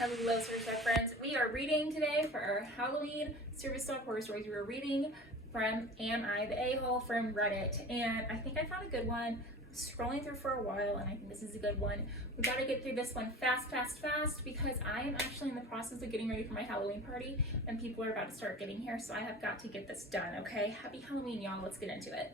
Hello, Service Dog friends. We are reading today for our Halloween Service Dog horror stories. We are reading from Am I the A-Hole from Reddit, and I think I found a good one. I'm scrolling through for a while, and I think this is a good one. We got to get through this one fast because I am actually in the process of getting ready for my Halloween party, and people are about to start getting here, so I have got to get this done, okay? Happy Halloween, y'all. Let's get into it.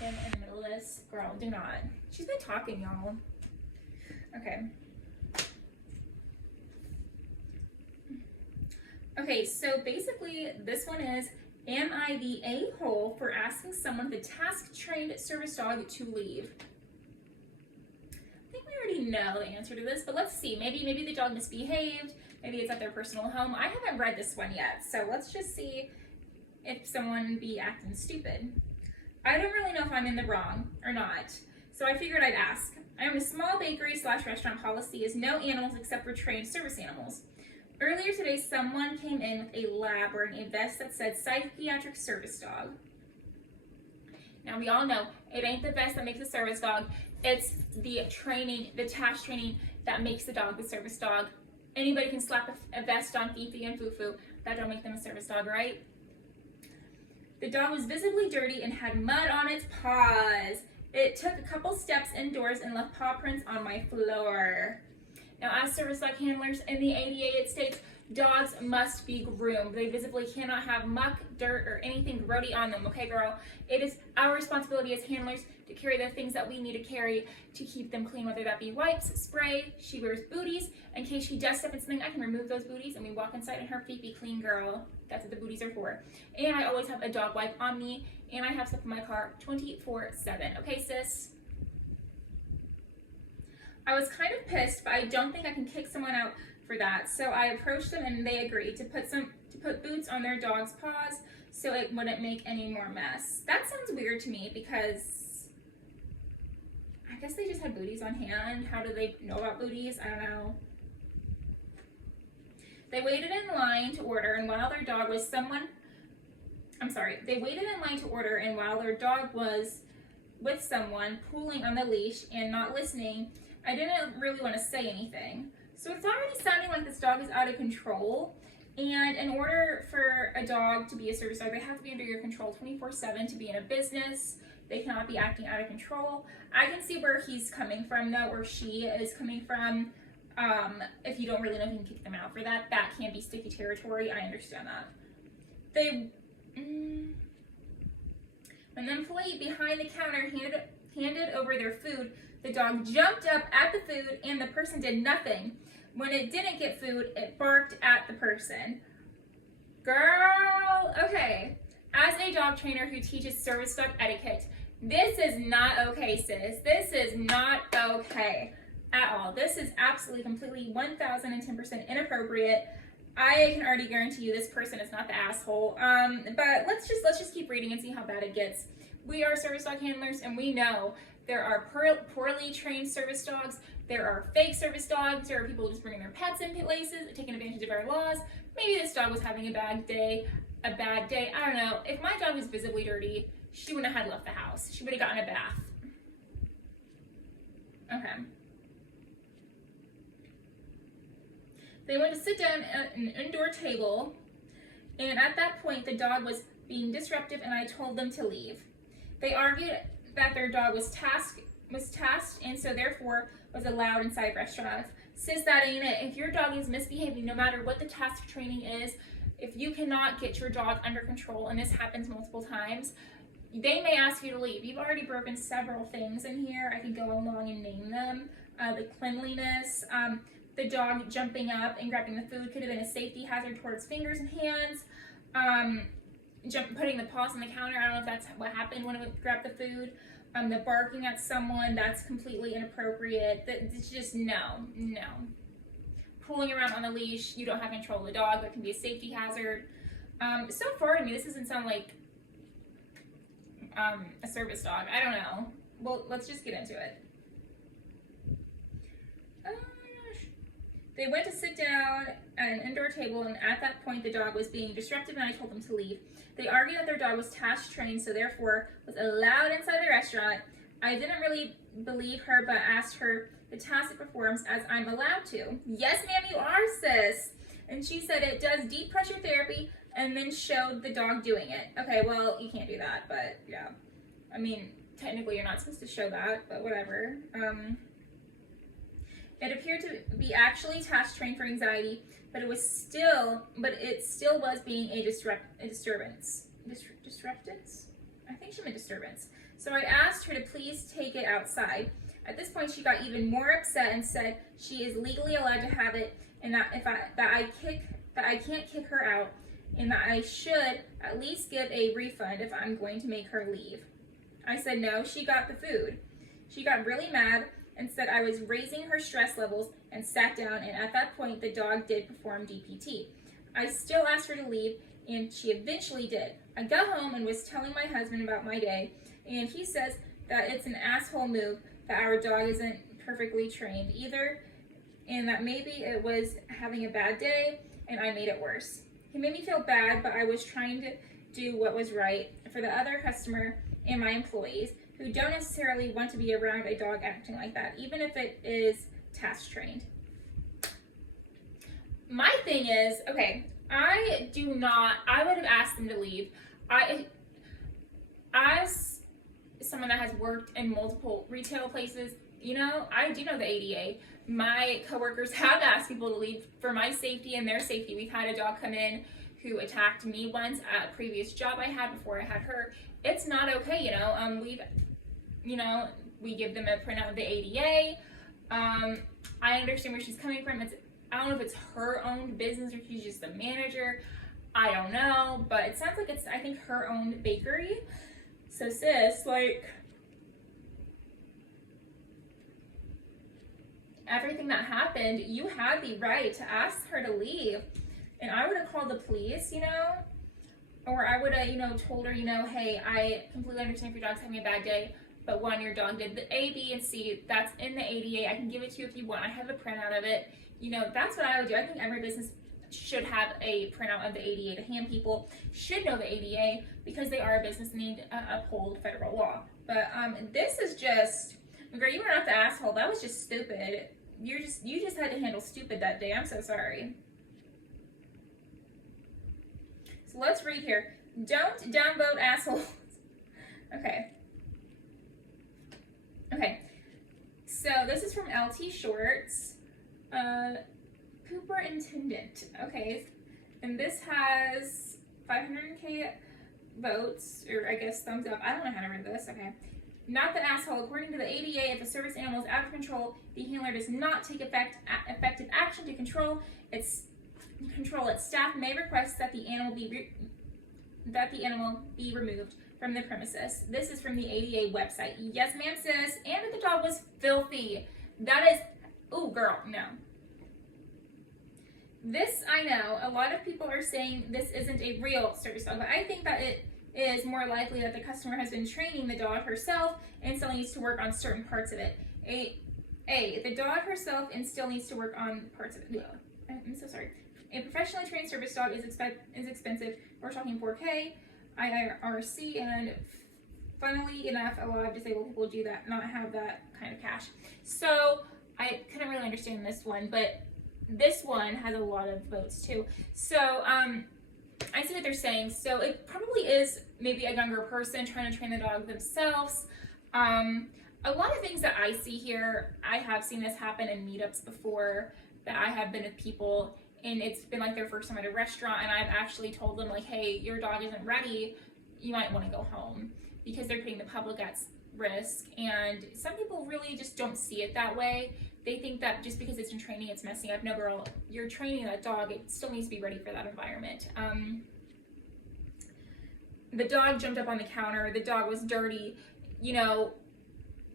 In the middle of this, girl, do not. She's been talking, y'all. Okay, so basically this one is, am I the a-hole for asking someone with a task-trained service dog to leave? I think we already know the answer to this, but let's see. Maybe the dog misbehaved. Maybe it's at their personal home. I haven't read this one yet, so let's just see if someone be acting stupid. I don't really know if I'm in the wrong or not, so I figured I'd ask. I own a small bakery/restaurant. Policy is no animals except for trained service animals. Earlier today, someone came in with a lab wearing a vest that said psychiatric service dog. Now we all know it ain't the vest that makes a service dog, it's the training, the task training that makes the dog the service dog. Anybody can slap a vest on Fifi and Fufu, that don't make them a service dog, right? The dog was visibly dirty and had mud on its paws. It took a couple steps indoors and left paw prints on my floor. Now, as service dog handlers in the ADA, it states dogs must be groomed. They visibly cannot have muck, dirt, or anything grody on them, okay, girl? It is our responsibility as handlers to carry the things that we need to carry to keep them clean, whether that be wipes, spray. She wears booties. In case she does step in something, I can remove those booties and we walk inside and her feet be clean, girl. That's what the booties are for. And I always have a dog wipe on me, and I have stuff in my car 24/7. Okay, sis? I was kind of pissed, but I don't think I can kick someone out for that. So I approached them and they agreed to put boots on their dog's paws so it wouldn't make any more mess. That sounds weird to me because I guess they just had booties on hand. How do they know about booties? I don't know. They waited in line to order, and while their dog was they waited in line to order, and while their dog was with someone pulling on the leash and not listening, I didn't really want to say anything. So it's already sounding like this dog is out of control, and in order for a dog to be a service dog, they have to be under your control 24/7 to be in a business. They cannot be acting out of control. I can see where he's coming from, though, or she is coming from. If you don't really know if you can kick them out for that, that can be sticky territory. I understand that. When the employee behind the counter handed over their food, the dog jumped up at the food and the person did nothing. When it didn't get food, it barked at the person. Girl, okay. As a dog trainer who teaches service dog etiquette, this is not okay, sis. This is not okay at all. This is absolutely, completely 1010% inappropriate. I can already guarantee you this person is not the asshole. But let's just keep reading and see how bad it gets. We are service dog handlers, and we know there are poorly trained service dogs. There are fake service dogs. There are people just bringing their pets in places, taking advantage of our laws. Maybe this dog was having a bad day. I don't know. If my dog was visibly dirty, she wouldn't have left the house. She would have gotten a bath. Okay. They went to sit down at an indoor table, and at that point, the dog was being disruptive, and I told them to leave. They argued that their dog was tasked, and so therefore was allowed inside restaurants. Sis, that ain't it. If your dog is misbehaving, no matter what the task training is, if you cannot get your dog under control, and this happens multiple times, they may ask you to leave. You've already broken several things in here. I can go along and name them. The cleanliness, the dog jumping up and grabbing the food could have been a safety hazard towards fingers and hands. putting the paws on the counter. I don't know if that's what happened when it grabbed the food. The barking at someone, that's completely inappropriate. It's just no. Pulling around on a leash, you don't have control of the dog. That can be a safety hazard. So far to me, this doesn't sound like a service dog. I don't know. Well, let's just get into it. Oh my gosh. They went to sit down at an indoor table, and at that point, the dog was being disruptive, and I told them to leave. They argued that their dog was task trained, so therefore was allowed inside the restaurant. I didn't really believe her, but asked her the task it performs as I'm allowed to. Yes, ma'am, you are, sis. And she said it does deep pressure therapy, and then showed the dog doing it. Okay, well, you can't do that, but yeah. I mean, technically you're not supposed to show that, but whatever. It appeared to be actually task trained for anxiety, but it still was being a disturbance. Disruptance? I think she meant disturbance. So I asked her to please take it outside. At this point, she got even more upset and said she is legally allowed to have it, and that I can't kick her out, and that I should at least give a refund if I'm going to make her leave. I said no, she got the food. She got really mad and said I was raising her stress levels and sat down, and at that point the dog did perform DPT. I still asked her to leave, and she eventually did. I got home and was telling my husband about my day, and he says that it's an asshole move that our dog isn't perfectly trained either, and that maybe it was having a bad day and I made it worse. He made me feel bad, but I was trying to do what was right for the other customer and my employees, who don't necessarily want to be around a dog acting like that, even if it is task trained. My thing is, okay, I would have asked them to leave. As someone that has worked in multiple retail places, I do know the ADA. My coworkers have asked people to leave for my safety and their safety. We've had a dog come in who attacked me once at a previous job I had before I had her. It's not okay, we give them a printout of the ADA. I understand where she's coming from. I don't know if it's her own business or she's just a manager. I don't know, but it sounds like it's, I think, her own bakery. So sis, everything that happened, you had the right to ask her to leave. And I would have called the police, or I would have, told her, hey, I completely understand if your dog's having a bad day, but one, your dog did the A, B, and C. That's in the ADA. I can give it to you if you want. I have a printout of it. That's what I would do. I think every business should have a printout of the ADA to hand. People should know the ADA because they are a business and need to uphold federal law. But this is just, girl, you were not the asshole. That was just stupid. You just had to handle stupid that day. I'm so sorry. So let's read here. Don't downvote assholes. Okay. So this is from LT Shorts. Superintendent. Okay. And this has 500K votes, or I guess thumbs up. I don't know how to read this. Okay. Not the asshole. According to the ADA, if a service animal is out of control, the handler does not take effective action to control its staff may request that the animal be removed from the premises. This is from the ADA website. Yes, ma'am, sis. And that the dog was filthy. That is, ooh, girl, no. This, I know, a lot of people are saying this isn't a real service dog, but I think that it is more likely that the customer has been training the dog herself and still needs to work on certain parts of it. The dog herself and still needs to work on parts of it. I'm so sorry. A professionally trained service dog is expensive. We're talking 4K, IRC, and funnily enough, a lot of disabled people do not have that kind of cash. So I couldn't really understand this one, but this one has a lot of votes too. So I see what they're saying. So it probably is maybe a younger person trying to train the dog themselves. A lot of things that I see here, I have seen this happen in meetups before, that I have been with people and it's been like their first time at a restaurant, and I've actually told them like, hey, your dog isn't ready, you might want to go home, because they're putting the public at risk. And some people really just don't see it that way. They think that just because it's in training, it's messing up. No, girl, you're training that dog, it still needs to be ready for that environment. the dog jumped up on the counter, the dog was dirty, you know,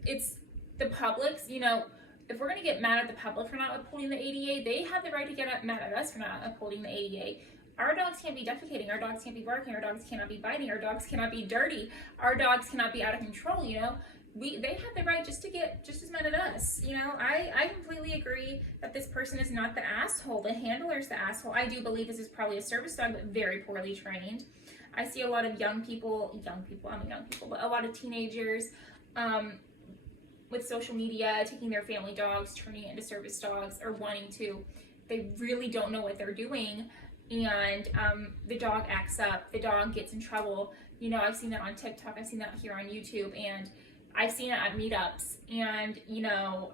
it's the public's, you know, if we're going to get mad at the public for not upholding the ADA, they have the right to get mad at us for not upholding the ADA. Our dogs can't be defecating, our dogs can't be barking, our dogs cannot be biting, our dogs cannot be dirty, our dogs cannot be out of control, you know. They have the right just to get just as mad at us, you know. I completely agree that this person is not the asshole. The handler's the asshole. I do believe this is probably a service dog, but very poorly trained. I see a lot of young people, but a lot of teenagers with social media taking their family dogs, turning it into service dogs, or wanting to. They really don't know what they're doing, and the dog acts up, the dog gets in trouble. You know, I've seen that on TikTok, I've seen that here on YouTube, and I've seen it at meetups. And you know,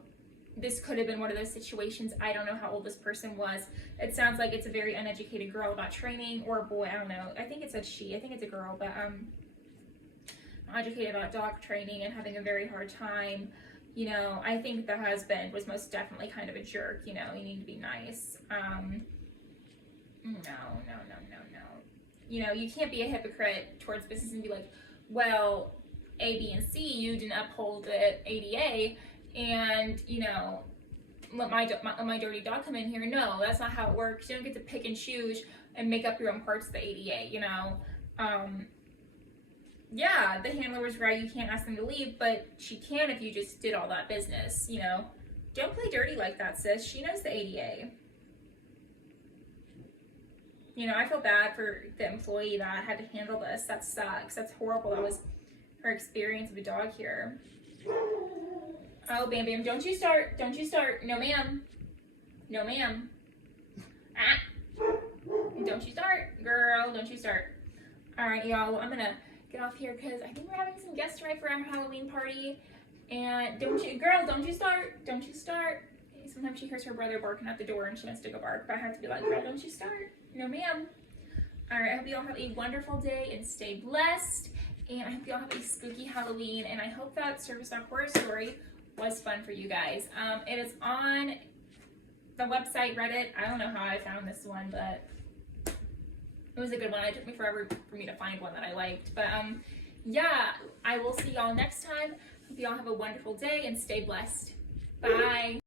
this could have been one of those situations. I don't know how old this person was. It sounds like it's a very uneducated girl about training, or a boy, I don't know. I think it said she, I think it's a girl, but not educated about dog training and having a very hard time. You know, I think the husband was most definitely kind of a jerk. You know, you need to be nice. No. You know, you can't be a hypocrite towards business and be like, well, A, B, and C, you didn't uphold the ADA, and, you know, let my dirty dog come in here. No, that's not how it works. You don't get to pick and choose and make up your own parts of the ADA, you know. Yeah, the handler was right. You can't ask them to leave, but she can if you just did all that business, you know. Don't play dirty like that, sis. She knows the ADA. You know, I feel bad for the employee that had to handle this. That sucks. That's horrible. That was her experience of a dog here. Oh, Bam Bam, don't you start. Don't you start. No, ma'am. No, ma'am. Ah. Don't you start, girl. Don't you start. All right, y'all. Well, I'm going to get off here because I think we're having some guests tonight for our Halloween party. And don't you, girl, don't you start. Don't you start. Sometimes she hears her brother barking at the door and she wants to go bark, but I have to be like, girl, don't you start. No, ma'am. All right, I hope you all have a wonderful day and stay blessed. And I hope you all have a spooky Halloween. And I hope that Service Dog Horror Story was fun for you guys. It is on the website, Reddit. I don't know how I found this one, but it was a good one. It took me forever for me to find one that I liked. But yeah, I will see y'all next time. Hope you all have a wonderful day and stay blessed. Bye.